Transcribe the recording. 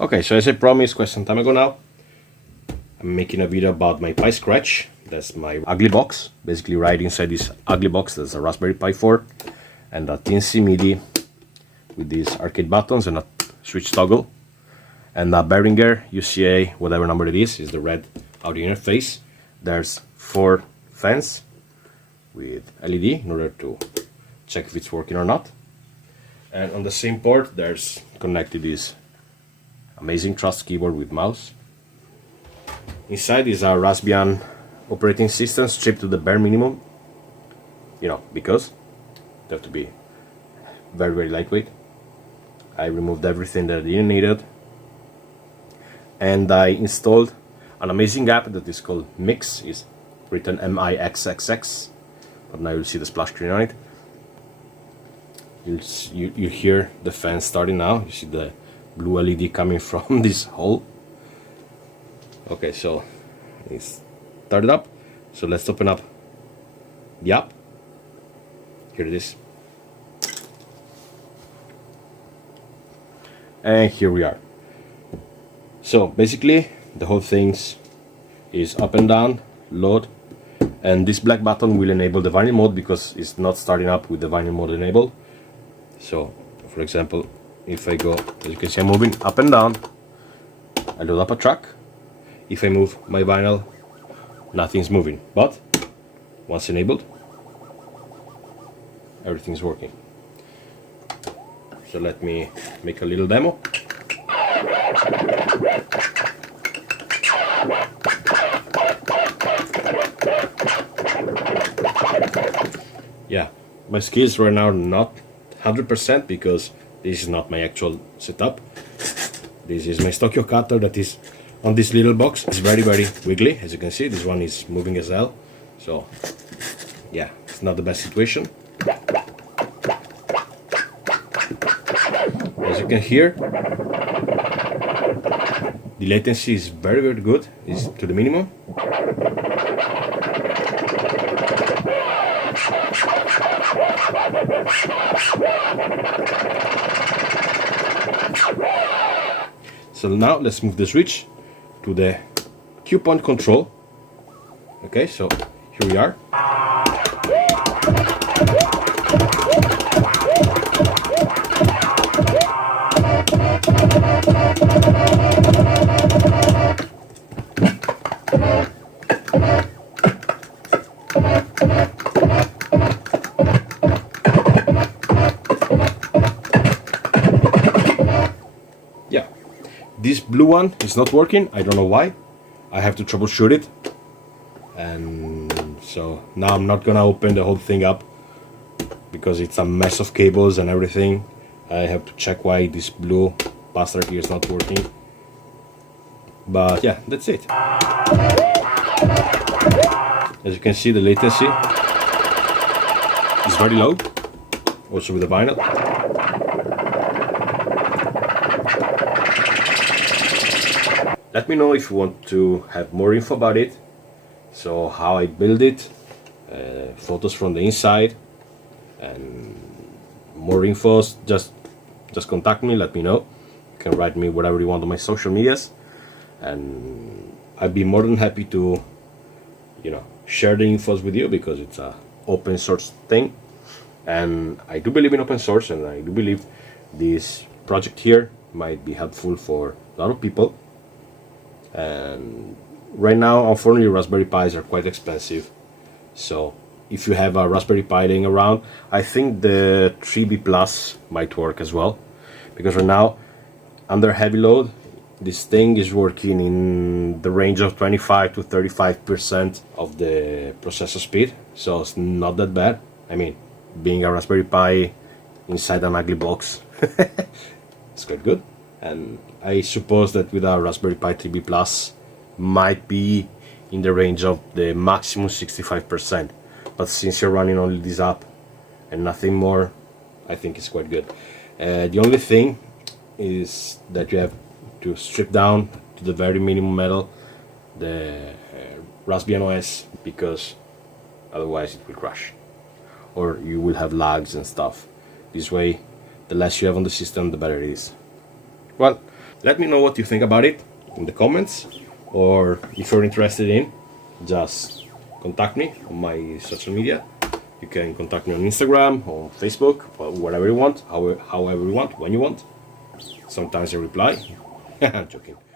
Okay, so as I promised quite some time ago now, I'm making a video about my PiScratch. That's my ugly box. Basically right inside this ugly box there's a Raspberry Pi 4 and a TNC MIDI with these arcade buttons and a switch toggle and a Behringer UCA, whatever number it is the red audio interface. There's 4 fans with LED in order to check if it's working or not. And on the same port there's connected this amazing Trust keyboard with mouse. Inside is a Raspbian operating system stripped to the bare minimum, you know, because they have to be very, very lightweight. I removed everything that I didn't need it, and I installed an amazing app that is called MIXXX. It's written MIXXX, but now you'll see the splash screen on it. You hear the fan starting now. You see the blue LED coming from this hole. Okay, so it's started up. So let's open up the app. Here it is. And here we are. So basically the whole thing is up and down, load, and this black button will enable the vinyl mode because it's not starting up with the vinyl mode enabled. So for example, if I go, as you can see, I'm moving up and down, I load up a track. If I move my vinyl, nothing's moving, but once enabled, everything's working. So let me make a little demo. Yeah, my skills right now are not 100% because this is not my actual setup. This is my Tokyo cutter that is on this little box. It's very, very wiggly, as you can see. This one is moving as hell. So yeah, it's not the best situation. As you can hear, the latency is very, very good. It's to the minimum. So now let's move the switch to the cue point control. Okay, so here we are. Yeah, this blue one is not working. I don't know why. I have to troubleshoot it, and so now I'm not gonna open the whole thing up because it's a mess of cables and everything. I have to check why this blue bastard here is not working. But yeah, that's it. As you can see, the latency is very low, also with the vinyl. Let me know if you want to have more info about it, so how I build it, photos from the inside, and more infos. Just contact me, let me know. You can write me whatever you want on my social medias, and I'd be more than happy to, you know, share the infos with you because it's a open source thing, and I do believe in open source, and I do believe this project here might be helpful for a lot of people. And right now, unfortunately, Raspberry Pis are quite expensive. So if you have a Raspberry Pi laying around, I think the 3B Plus might work as well, because right now, under heavy load, this thing is working in the range of 25 to 35% of the processor speed. So it's not that bad. I mean, being a Raspberry Pi inside an ugly box, it's quite good. And I suppose that with a Raspberry Pi 3B Plus might be in the range of the maximum 65%. But since you're running only this app and nothing more, I think it's quite good. The only thing is that you have to strip down to the very minimum metal the Raspbian OS, because otherwise it will crash or you will have lags and stuff. This way, the less you have on the system, the better it is. Well, Let me know what you think about it in the comments, or if you're interested in, just contact me on my social media. You can contact me on Instagram, on Facebook, or whatever you want, however you want, when you want. Sometimes I reply. I'm joking.